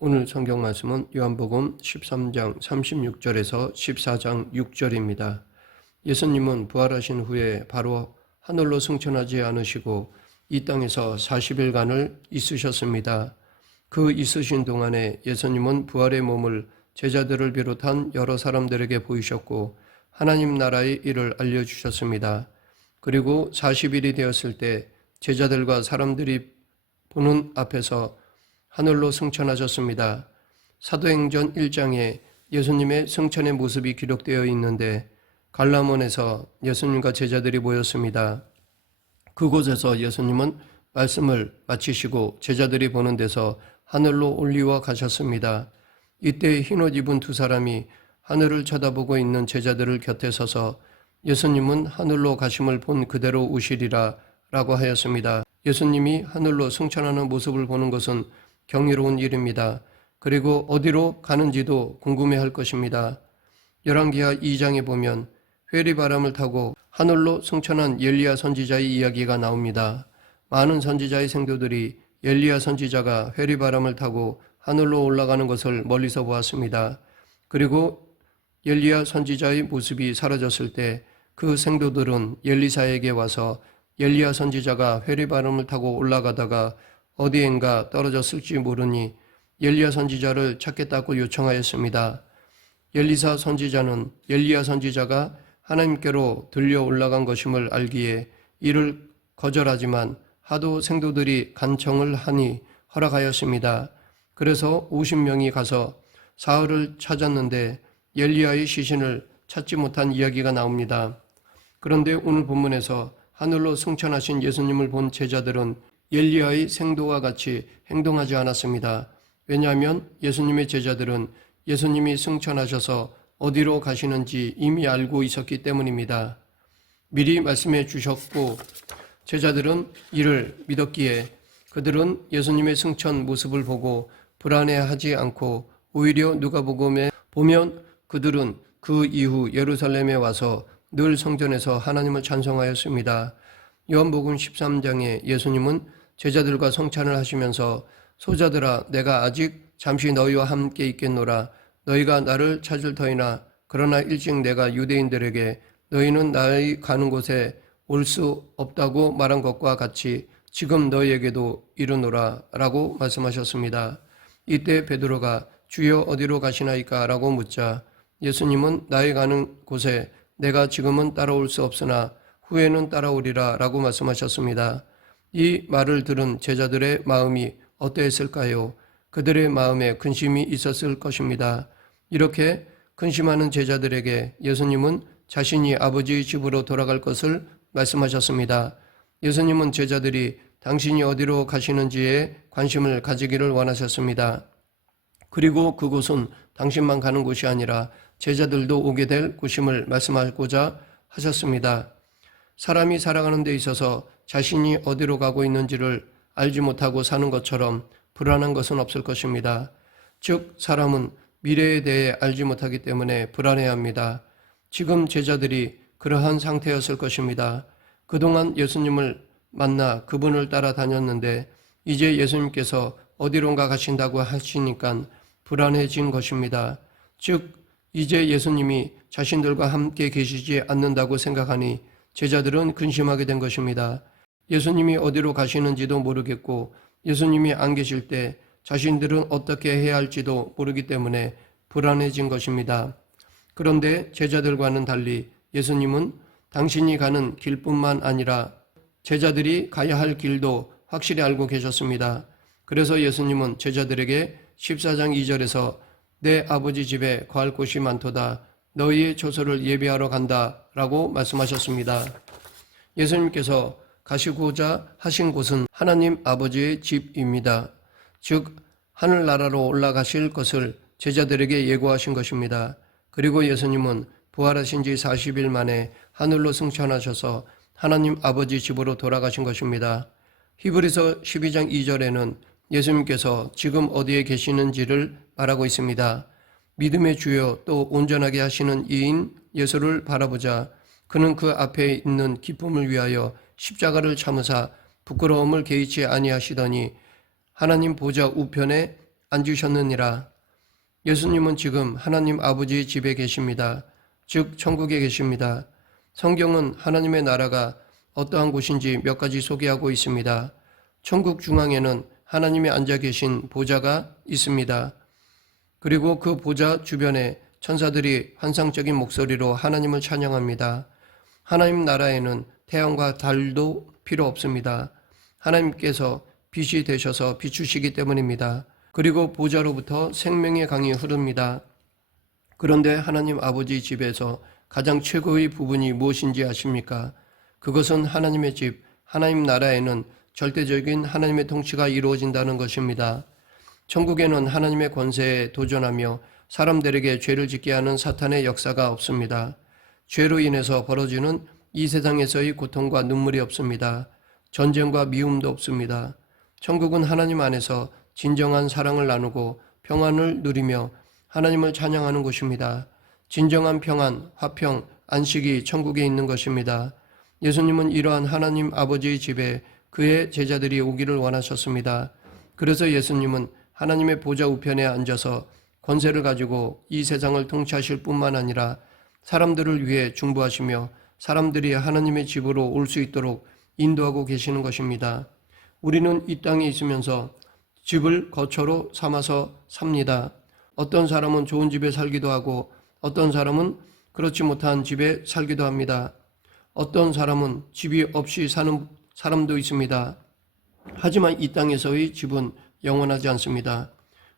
오늘 성경 말씀은 요한복음 13장 36절에서 14장 6절입니다. 예수님은 부활하신 후에 바로 하늘로 승천하지 않으시고 이 땅에서 40일간을 있으셨습니다. 그 있으신 동안에 예수님은 부활의 몸을 제자들을 비롯한 여러 사람들에게 보이셨고 하나님 나라의 일을 알려주셨습니다. 그리고 40일이 되었을 때 제자들과 사람들이 보는 앞에서 하늘로 승천하셨습니다. 사도행전 1장에 예수님의 승천의 모습이 기록되어 있는데 갈라몬에서 예수님과 제자들이 모였습니다. 그곳에서 예수님은 말씀을 마치시고 제자들이 보는 데서 하늘로 올리워 가셨습니다. 이때 흰옷 입은 두 사람이 하늘을 쳐다보고 있는 제자들을 곁에 서서 예수님은 하늘로 가심을 본 그대로 오시리라 라고 하였습니다. 예수님이 하늘로 승천하는 모습을 보는 것은 경이로운 일입니다. 그리고 어디로 가는지도 궁금해할 것입니다. 열왕기하 2장에 보면 회리바람을 타고 하늘로 승천한 엘리야 선지자의 이야기가 나옵니다. 많은 선지자의 생도들이 엘리야 선지자가 회리바람을 타고 하늘로 올라가는 것을 멀리서 보았습니다. 그리고 엘리야 선지자의 모습이 사라졌을 때 그 생도들은 엘리사에게 와서 엘리야 선지자가 회리바람을 타고 올라가다가 어디엔가 떨어졌을지 모르니 엘리야 선지자를 찾겠다고 요청하였습니다. 엘리사 선지자는 엘리야 선지자가 하나님께로 들려 올라간 것임을 알기에 이를 거절하지만 하도 생도들이 간청을 하니 허락하였습니다. 그래서 50명이 가서 사흘을 찾았는데 엘리야의 시신을 찾지 못한 이야기가 나옵니다. 그런데 오늘 본문에서 하늘로 승천하신 예수님을 본 제자들은 엘리야의 생도와 같이 행동하지 않았습니다. 왜냐하면 예수님의 제자들은 예수님이 승천하셔서 어디로 가시는지 이미 알고 있었기 때문입니다. 미리 말씀해 주셨고 제자들은 이를 믿었기에 그들은 예수님의 승천 모습을 보고 불안해하지 않고 오히려 누가복음에 보면 그들은 그 이후 예루살렘에 와서 늘 성전에서 하나님을 찬송하였습니다. 요한복음 13장에 예수님은 제자들과 성찬을 하시면서 소자들아 내가 아직 잠시 너희와 함께 있겠노라. 너희가 나를 찾을 터이나 그러나 일찍 내가 유대인들에게 너희는 나의 가는 곳에 올 수 없다고 말한 것과 같이 지금 너희에게도 이르노라 라고 말씀하셨습니다. 이때 베드로가 주여 어디로 가시나이까 라고 묻자 예수님은 나의 가는 곳에 내가 지금은 따라올 수 없으나 후에는 따라오리라 라고 말씀하셨습니다. 이 말을 들은 제자들의 마음이 어떠했을까요? 그들의 마음에 근심이 있었을 것입니다. 이렇게 근심하는 제자들에게 예수님은 자신이 아버지의 집으로 돌아갈 것을 말씀하셨습니다. 예수님은 제자들이 당신이 어디로 가시는지에 관심을 가지기를 원하셨습니다. 그리고 그곳은 당신만 가는 곳이 아니라 제자들도 오게 될 곳임을 말씀하고자 하셨습니다. 사람이 살아가는 데 있어서 자신이 어디로 가고 있는지를 알지 못하고 사는 것처럼 불안한 것은 없을 것입니다. 즉 사람은 미래에 대해 알지 못하기 때문에 불안해합니다. 지금 제자들이 그러한 상태였을 것입니다. 그동안 예수님을 만나 그분을 따라다녔는데 이제 예수님께서 어디론가 가신다고 하시니까 불안해진 것입니다. 즉 이제 예수님이 자신들과 함께 계시지 않는다고 생각하니 제자들은 근심하게 된 것입니다. 예수님이 어디로 가시는지도 모르겠고 예수님이 안 계실 때 자신들은 어떻게 해야 할지도 모르기 때문에 불안해진 것입니다. 그런데 제자들과는 달리 예수님은 당신이 가는 길뿐만 아니라 제자들이 가야 할 길도 확실히 알고 계셨습니다. 그래서 예수님은 제자들에게 14장 2절에서 내 아버지 집에 거할 곳이 많도다. 너희의 처소를 예비하러 간다 라고 말씀하셨습니다. 예수님께서 가시고자 하신 곳은 하나님 아버지의 집입니다. 즉 하늘나라로 올라가실 것을 제자들에게 예고하신 것입니다. 그리고 예수님은 부활하신 지 40일 만에 하늘로 승천하셔서 하나님 아버지 집으로 돌아가신 것입니다. 히브리서 12장 2절에는 예수님께서 지금 어디에 계시는지를 말하고 있습니다. 믿음의 주여 또 온전하게 하시는 이인 예수를 바라보자. 그는 그 앞에 있는 기쁨을 위하여 십자가를 참으사 부끄러움을 개의치 아니하시더니 하나님 보좌 우편에 앉으셨느니라. 예수님은 지금 하나님 아버지의 집에 계십니다. 즉 천국에 계십니다. 성경은 하나님의 나라가 어떠한 곳인지 몇 가지 소개하고 있습니다. 천국 중앙에는 하나님이 앉아 계신 보좌가 있습니다. 그리고 그 보좌 주변에 천사들이 환상적인 목소리로 하나님을 찬양합니다. 하나님 나라에는 태양과 달도 필요 없습니다. 하나님께서 빛이 되셔서 비추시기 때문입니다. 그리고 보좌로부터 생명의 강이 흐릅니다. 그런데 하나님 아버지 집에서 가장 최고의 부분이 무엇인지 아십니까? 그것은 하나님의 집, 하나님 나라에는 절대적인 하나님의 통치가 이루어진다는 것입니다. 천국에는 하나님의 권세에 도전하며 사람들에게 죄를 짓게 하는 사탄의 역사가 없습니다. 죄로 인해서 벌어지는 이 세상에서의 고통과 눈물이 없습니다. 전쟁과 미움도 없습니다. 천국은 하나님 안에서 진정한 사랑을 나누고 평안을 누리며 하나님을 찬양하는 곳입니다. 진정한 평안, 화평, 안식이 천국에 있는 것입니다. 예수님은 이러한 하나님 아버지의 집에 그의 제자들이 오기를 원하셨습니다. 그래서 예수님은 하나님의 보좌 우편에 앉아서 권세를 가지고 이 세상을 통치하실 뿐만 아니라 사람들을 위해 중보하시며 사람들이 하나님의 집으로 올 수 있도록 인도하고 계시는 것입니다. 우리는 이 땅에 있으면서 집을 거처로 삼아서 삽니다. 어떤 사람은 좋은 집에 살기도 하고 어떤 사람은 그렇지 못한 집에 살기도 합니다. 어떤 사람은 집이 없이 사는 사람도 있습니다. 하지만 이 땅에서의 집은 영원하지 않습니다.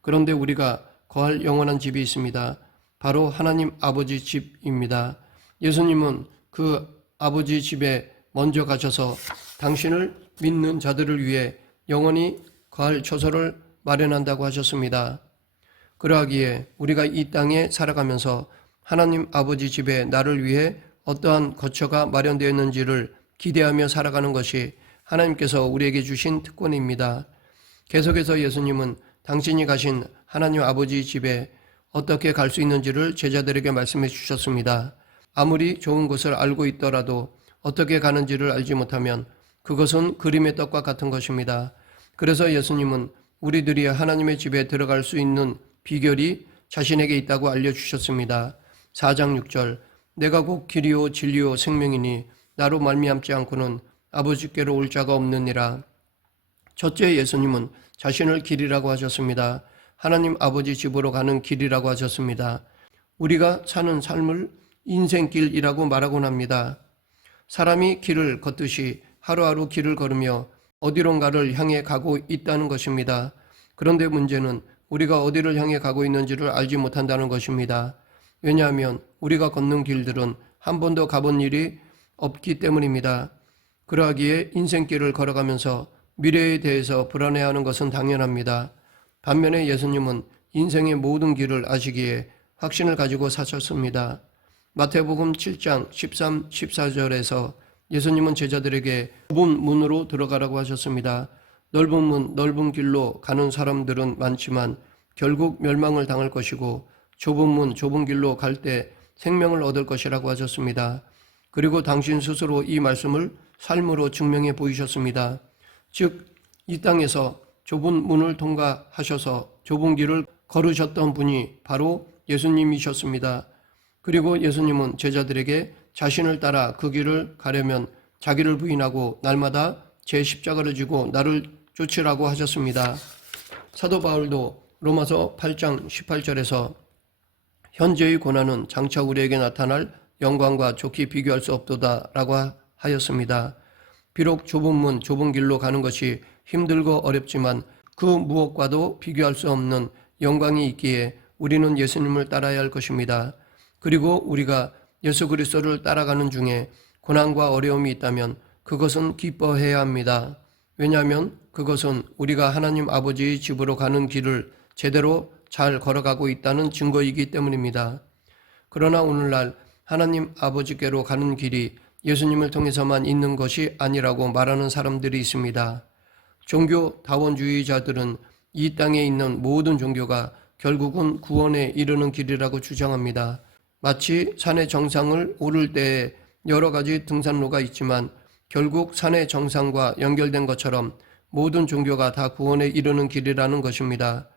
그런데 우리가 거할 영원한 집이 있습니다. 바로 하나님 아버지 집입니다. 예수님은 그 아버지 집에 먼저 가셔서 당신을 믿는 자들을 위해 영원히 거할 처소를 마련한다고 하셨습니다. 그러하기에 우리가 이 땅에 살아가면서 하나님 아버지 집에 나를 위해 어떠한 거처가 마련되어 있는지를 기대하며 살아가는 것이 하나님께서 우리에게 주신 특권입니다. 계속해서 예수님은 당신이 가신 하나님 아버지 집에 어떻게 갈 수 있는지를 제자들에게 말씀해 주셨습니다. 아무리 좋은 것을 알고 있더라도 어떻게 가는지를 알지 못하면 그것은 그림의 떡과 같은 것입니다. 그래서 예수님은 우리들이 하나님의 집에 들어갈 수 있는 비결이 자신에게 있다고 알려주셨습니다. 4장 6절 내가 곧 길이요 진리요 생명이니 나로 말미암지 않고는 아버지께로 올 자가 없느니라. 첫째, 예수님은 자신을 길이라고 하셨습니다. 하나님 아버지 집으로 가는 길이라고 하셨습니다. 우리가 사는 삶을 인생길이라고 말하곤 합니다. 사람이 길을 걷듯이 하루하루 길을 걸으며 어디론가를 향해 가고 있다는 것입니다. 그런데 문제는 우리가 어디를 향해 가고 있는지를 알지 못한다는 것입니다. 왜냐하면 우리가 걷는 길들은 한 번도 가본 일이 없기 때문입니다. 그러하기에 인생길을 걸어가면서 미래에 대해서 불안해하는 것은 당연합니다. 반면에 예수님은 인생의 모든 길을 아시기에 확신을 가지고 사셨습니다. 마태복음 7장 13, 14절에서 예수님은 제자들에게 좁은 문으로 들어가라고 하셨습니다. 넓은 문, 넓은 길로 가는 사람들은 많지만 결국 멸망을 당할 것이고 좁은 문, 좁은 길로 갈 때 생명을 얻을 것이라고 하셨습니다. 그리고 당신 스스로 이 말씀을 삶으로 증명해 보이셨습니다. 즉, 이 땅에서 좁은 문을 통과하셔서 좁은 길을 걸으셨던 분이 바로 예수님이셨습니다. 그리고 예수님은 제자들에게 자신을 따라 그 길을 가려면 자기를 부인하고 날마다 제 십자가를 지고 나를 쫓으라고 하셨습니다. 사도 바울도 로마서 8장 18절에서 현재의 고난은 장차 우리에게 나타날 영광과 좋게 비교할 수 없도다라고 하였습니다. 비록 좁은 문, 좁은 길로 가는 것이 힘들고 어렵지만 그 무엇과도 비교할 수 없는 영광이 있기에 우리는 예수님을 따라야 할 것입니다. 그리고 우리가 예수 그리스도를 따라가는 중에 고난과 어려움이 있다면 그것은 기뻐해야 합니다. 왜냐하면 그것은 우리가 하나님 아버지의 집으로 가는 길을 제대로 잘 걸어가고 있다는 증거이기 때문입니다. 그러나 오늘날 하나님 아버지께로 가는 길이 예수님을 통해서만 있는 것이 아니라고 말하는 사람들이 있습니다. 종교다원주의자들은 이 땅에 있는 모든 종교가 결국은 구원에 이르는 길이라고 주장합니다. 마치 산의 정상을 오를 때에 여러 가지 등산로가 있지만 결국 산의 정상과 연결된 것처럼 모든 종교가 다 구원에 이르는 길이라는 것입니다.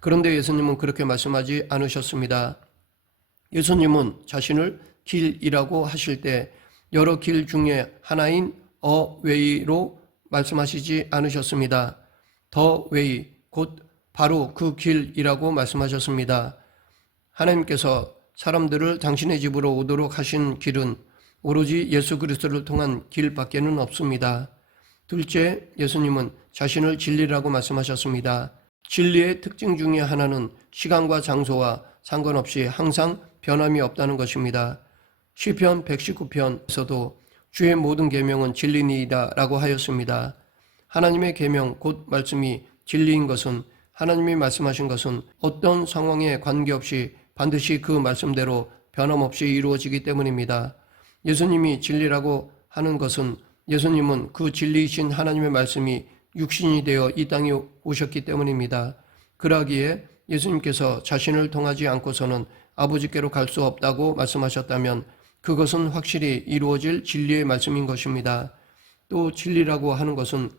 그런데 예수님은 그렇게 말씀하지 않으셨습니다. 예수님은 자신을 길이라고 하실 때 여러 길 중에 하나인 어웨이로 말씀하시지 않으셨습니다. 더 웨이, 곧 바로 그 길이라고 말씀하셨습니다. 하나님께서 사람들을 당신의 집으로 오도록 하신 길은 오로지 예수 그리스도를 통한 길밖에는 없습니다. 둘째, 예수님은 자신을 진리라고 말씀하셨습니다. 진리의 특징 중에 하나는 시간과 장소와 상관없이 항상 변함이 없다는 것입니다. 시편 119편에서도 주의 모든 계명은 진리니이다 라고 하였습니다. 하나님의 계명 곧 말씀이 진리인 것은 하나님이 말씀하신 것은 어떤 상황에 관계없이 반드시 그 말씀대로 변함없이 이루어지기 때문입니다. 예수님이 진리라고 하는 것은 예수님은 그 진리이신 하나님의 말씀이 육신이 되어 이 땅에 오셨기 때문입니다. 그러기에 예수님께서 자신을 통하지 않고서는 아버지께로 갈 수 없다고 말씀하셨다면 그것은 확실히 이루어질 진리의 말씀인 것입니다. 또 진리라고 하는 것은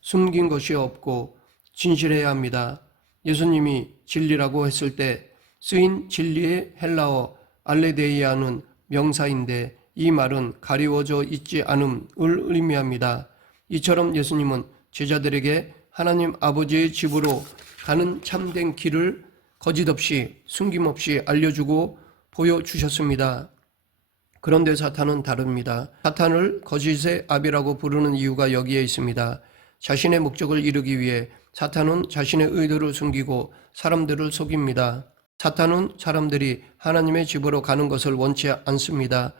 숨긴 것이 없고 진실해야 합니다. 예수님이 진리라고 했을 때 쓰인 진리의 헬라어 알레데이아는 명사인데 이 말은 가리워져 있지 않음을 의미합니다. 이처럼 예수님은 제자들에게 하나님 아버지의 집으로 가는 참된 길을 거짓없이 숨김없이 알려주고 보여주셨습니다. 그런데 사탄은 다릅니다. 사탄을 거짓의 아비라고 부르는 이유가 여기에 있습니다. 자신의 목적을 이루기 위해 사탄은 자신의 의도를 숨기고 사람들을 속입니다. 사탄은 사람들이 하나님의 집으로 가는 것을 원치 않습니다.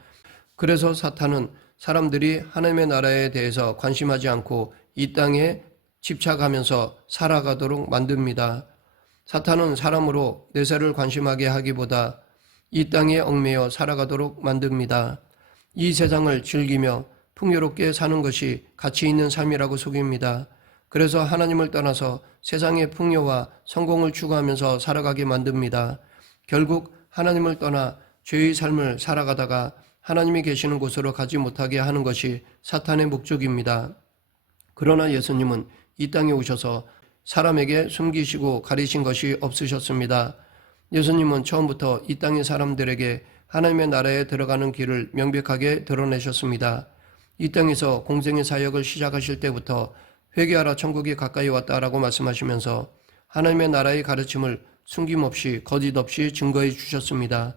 그래서 사탄은 사람들이 하나님의 나라에 대해서 관심하지 않고 이 땅에 집착하면서 살아가도록 만듭니다. 사탄은 사람으로 내세를 관심하게 하기보다 이 땅에 얽매여 살아가도록 만듭니다. 이 세상을 즐기며 풍요롭게 사는 것이 가치 있는 삶이라고 속입니다. 그래서 하나님을 떠나서 세상의 풍요와 성공을 추구하면서 살아가게 만듭니다. 결국 하나님을 떠나 죄의 삶을 살아가다가 하나님이 계시는 곳으로 가지 못하게 하는 것이 사탄의 목적입니다. 그러나 예수님은 이 땅에 오셔서 사람에게 숨기시고 가리신 것이 없으셨습니다. 예수님은 처음부터 이 땅의 사람들에게 하나님의 나라에 들어가는 길을 명백하게 드러내셨습니다. 이 땅에서 공생의 사역을 시작하실 때부터 회개하라 천국이 가까이 왔다라고 말씀하시면서 하나님의 나라의 가르침을 숨김없이 거짓없이 증거해 주셨습니다.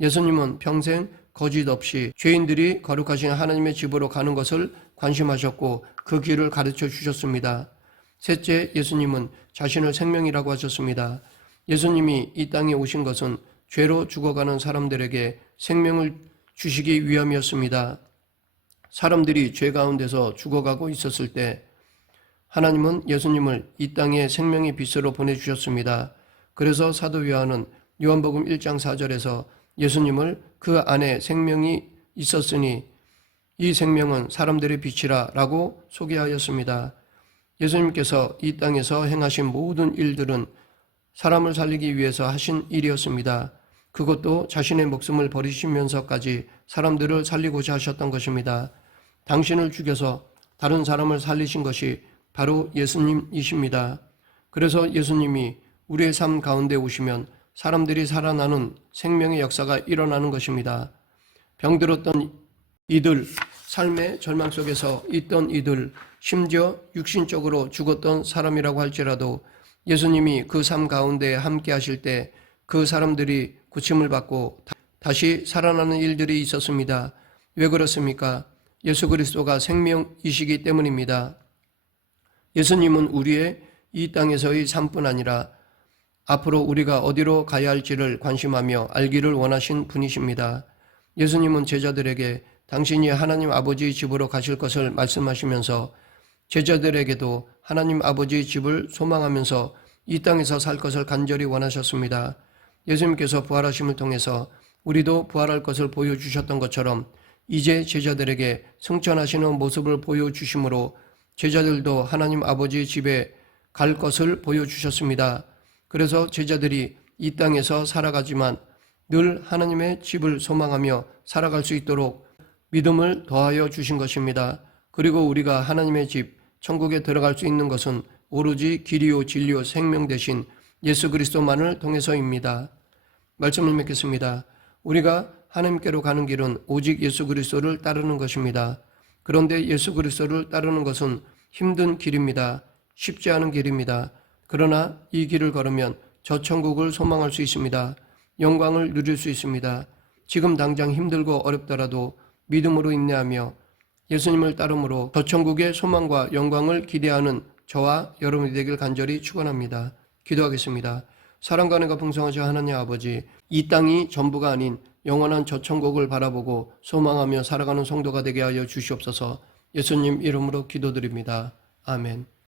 예수님은 평생 거짓없이 죄인들이 거룩하신 하나님의 집으로 가는 것을 관심하셨고 그 길을 가르쳐 주셨습니다. 셋째, 예수님은 자신을 생명이라고 하셨습니다. 예수님이 이 땅에 오신 것은 죄로 죽어가는 사람들에게 생명을 주시기 위함이었습니다. 사람들이 죄 가운데서 죽어가고 있었을 때 하나님은 예수님을 이 땅에 생명의 빛으로 보내주셨습니다. 그래서 사도 요한은 요한복음 1장 4절에서 예수님을 그 안에 생명이 있었으니 이 생명은 사람들의 빛이라 라고 소개하였습니다. 예수님께서 이 땅에서 행하신 모든 일들은 사람을 살리기 위해서 하신 일이었습니다. 그것도 자신의 목숨을 버리시면서까지 사람들을 살리고자 하셨던 것입니다. 당신을 죽여서 다른 사람을 살리신 것이 바로 예수님이십니다. 그래서 예수님이 우리의 삶 가운데 오시면 사람들이 살아나는 생명의 역사가 일어나는 것입니다. 병들었던 이들, 삶의 절망 속에서 있던 이들, 심지어 육신적으로 죽었던 사람이라고 할지라도 예수님이 그 삶 가운데 함께 하실 때 그 사람들이 고침을 받고 다시 살아나는 일들이 있었습니다. 왜 그렇습니까? 예수 그리스도가 생명이시기 때문입니다. 예수님은 우리의 이 땅에서의 삶뿐 아니라 앞으로 우리가 어디로 가야 할지를 관심하며 알기를 원하신 분이십니다. 예수님은 제자들에게 당신이 하나님 아버지의 집으로 가실 것을 말씀하시면서 제자들에게도 하나님 아버지의 집을 소망하면서 이 땅에서 살 것을 간절히 원하셨습니다. 예수님께서 부활하심을 통해서 우리도 부활할 것을 보여주셨던 것처럼 이제 제자들에게 승천하시는 모습을 보여주심으로 제자들도 하나님 아버지의 집에 갈 것을 보여주셨습니다. 그래서 제자들이 이 땅에서 살아가지만 늘 하나님의 집을 소망하며 살아갈 수 있도록 믿음을 더하여 주신 것입니다. 그리고 우리가 하나님의 집, 천국에 들어갈 수 있는 것은 오로지 길이요 진리요 생명 되신 예수 그리스도만을 통해서입니다. 말씀을 맺겠습니다. 우리가 하나님께로 가는 길은 오직 예수 그리스도를 따르는 것입니다. 그런데 예수 그리스도를 따르는 것은 힘든 길입니다. 쉽지 않은 길입니다. 그러나 이 길을 걸으면 저 천국을 소망할 수 있습니다. 영광을 누릴 수 있습니다. 지금 당장 힘들고 어렵더라도 믿음으로 인내하며 예수님을 따름으로 저 천국의 소망과 영광을 기대하는 저와 여러분이 되길 간절히 축원합니다. 기도하겠습니다. 사랑과 은혜가 풍성하신 하나님 아버지, 이 땅이 전부가 아닌 영원한 저 천국을 바라보고 소망하며 살아가는 성도가 되게 하여 주시옵소서. 예수님 이름으로 기도드립니다. 아멘.